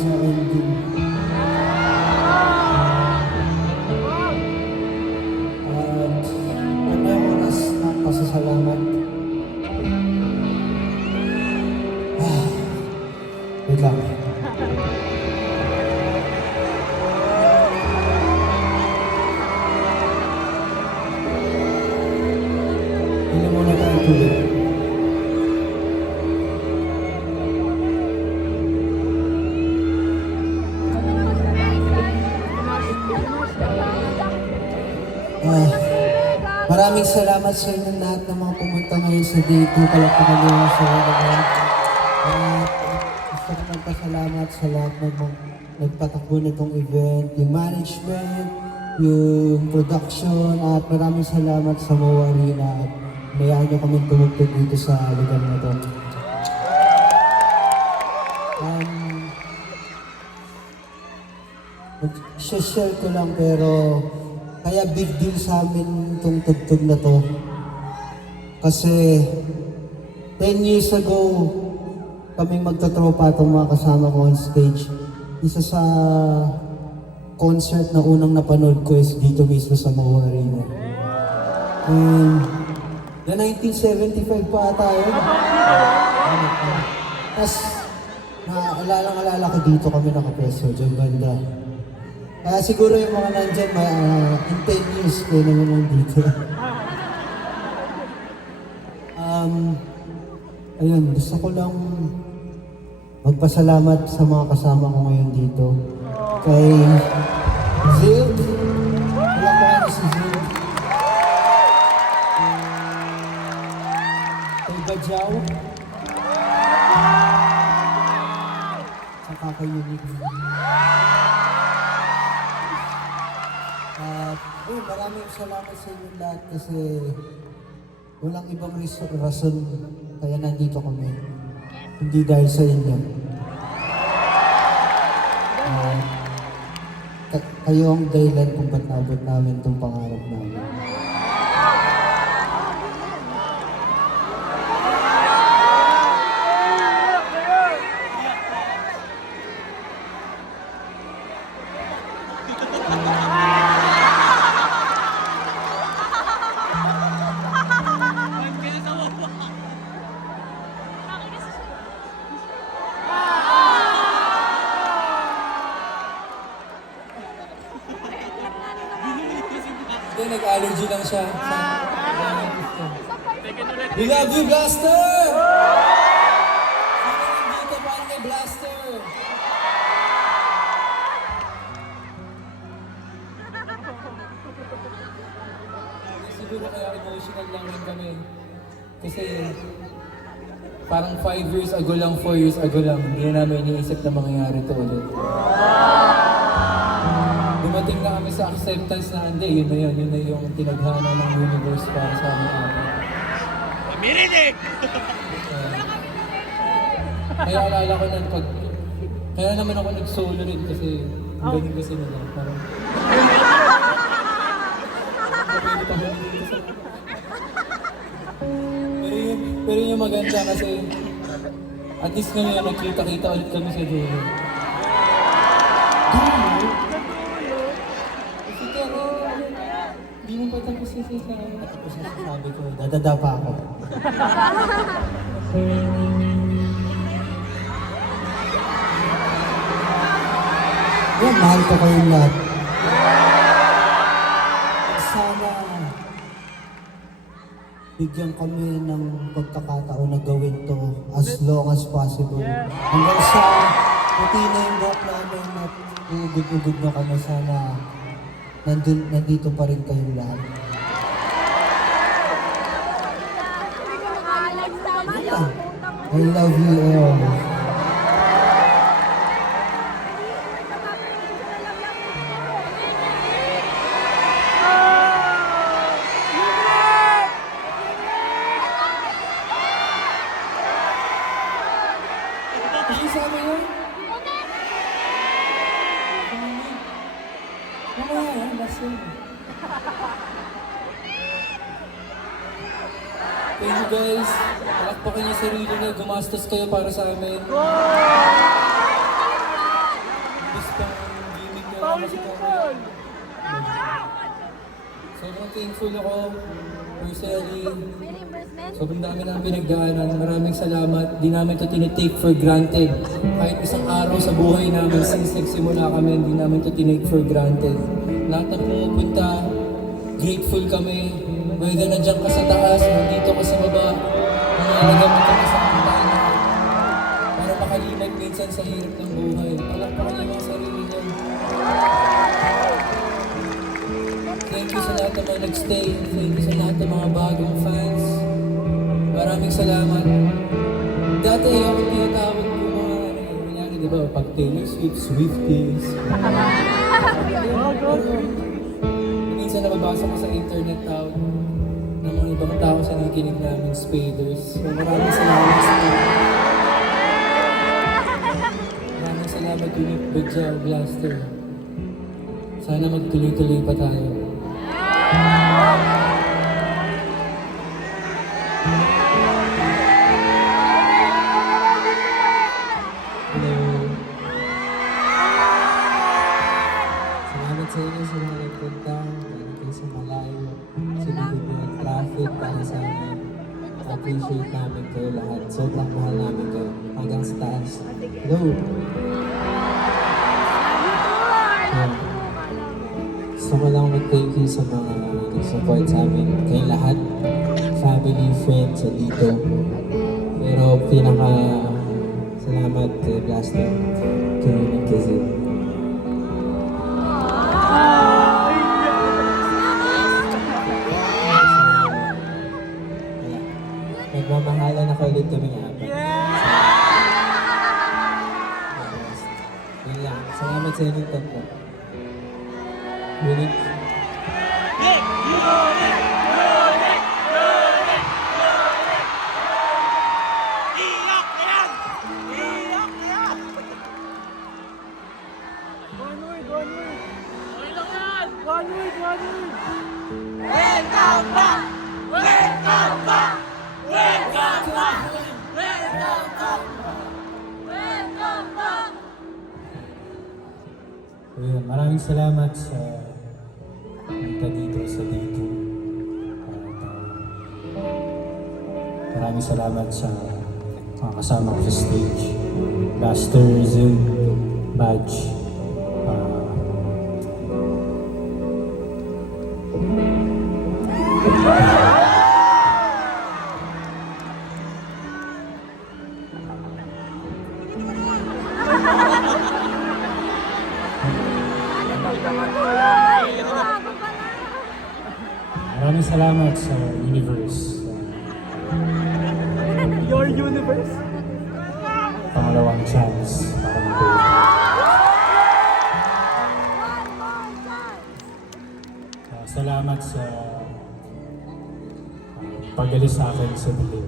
sa ending. At may oras ng pasasalamat. Wait lang. Hindi muna tayo tuloy. Maraming salamat sa inyo lahat ng mga pumunta ngayon sa Day 2. Palakpakan niyo sa mga. Gusto ko magpasalamat sa lahat ng nagpatakbo nitong event, yung management, yung production, at maraming salamat sa MOA Arena at mayaan niyo kami tumugtog dito sa lugar na ito. Share ko lang pero kaya big deal sa amin itong tugtog na to. Kasi 10 years ago, kaming magtatropa itong mga kasama ko on stage. Isa sa concert na unang napanood ko is dito mismo sa MOA Arena. Na 1975 pa ata yun. Tapos, alala ko dito kami nakapreso, dyan banda. Kaya siguro yung mga nandyan, in 10 years kayo naman dito. Ayun, gusto ko lang magpasalamat sa mga kasama ko ngayon dito. Kay Zil, wala ko ano si Zil. Kay Bajaw. Saka kay Unique. Maraming salamat sa inyo lahat kasi walang ibang rason kaya nandito kami. Hindi dahil sa inyo. Kayo ang dahilan kung ba't nabot namin itong pangarap namin. Nag-allergy lang siya. We love you, Blaster! Sino nandito para kay Blaster? Siguro kaya emotional lang rin kami. Kasi parang 5 years ago lang, 4 years ago lang, hindi na namin iniisip na mangyayari ito ulit. Dumating na kami sa acceptance na hindi, yun na yung tinadhana ng universe para sa amin natin. Mirinig! Kaya alala ko na kaya naman ako nag-solo rin kasi ang galing kasi nila. Parang pero yung maganda kasi at least ngayon nagkita-kita ulit kami sa dulo. Hindi mo pa tapos na sabi ko, dadada pa ako. Yan, mahal ko kayong lahat. Sana bigyan kami ng pagkakataon na gawin to as long as possible. Hanggang sa puti na yung buhok namin at ugod-ugod na kami, sana nandito pa rin kayong lahat. I love you all. Sabi mo? Mamaya yan, last yun. Thank you guys. Palakpakan niyo sarili niyo. Gumastos kayo para sa amin. kasi po. Sobrang thankful ako, personally. Sobrang dami namin pinagdaanan. Maraming salamat. Di namin ito tinitake for granted. Kahit isang araw sa buhay namin since nagsimula kami, hindi namin ito tinake for granted. Lahat ng pumupunta, grateful kami. Whether nandiyan ka sa taas, nandito ka sa baba, nangangagamit ka sa pantana. Para makalimag minsan sa hirap ng buhay. Palakpakan niyo ang sarili niyo. Thank you sa lahat ng mga nagstay. Thank you sa lahat ng mga bagong fans. Maraming salamat. Dati ako tinatawag ko mga nangyari, di ba? Pag Taylor Swift, Swifties. Minsan nababasa ko sa internet tawag ng mga ibang tao sa nakikinig namin, Spaders. So maraming salamat sa inyo. Maraming salamat, Unique Badjaw, Blaster. Sana magtuloy-tuloy pa tayo. Salamat sa inyo sa mga nagpunta, galing kayo sa malayo, sinugod niyo ang traffic para sa amin. Appreciate namin kayo lahat. Sobrang mahal namin kayo. Hanggang sa taas. Hello! Gusto ko lang mag-thank you sa mga nag-support sa amin. Kayo lahat, family, friends, at dito. Pero salamat kay Blaster, kay Kizzy. Nagmamahalan ako ulit kaming apat. Yun lang. Salamat sa inyong tatlo. Unique. Iyak na yan! Iyak na yan! Welcome back! Welcome back! Welcome back! Welcome back! Welcome back! Ayun, maraming salamat sa punta dito sa dito. Maraming salamat sa mga kasama ko sa stage. Blaster, Zoom, Badge. Maraming salamat sa Universe. Your universe? Pangalawang chance para mag-go. Salamat sa pag-alis sa akin sa dilim.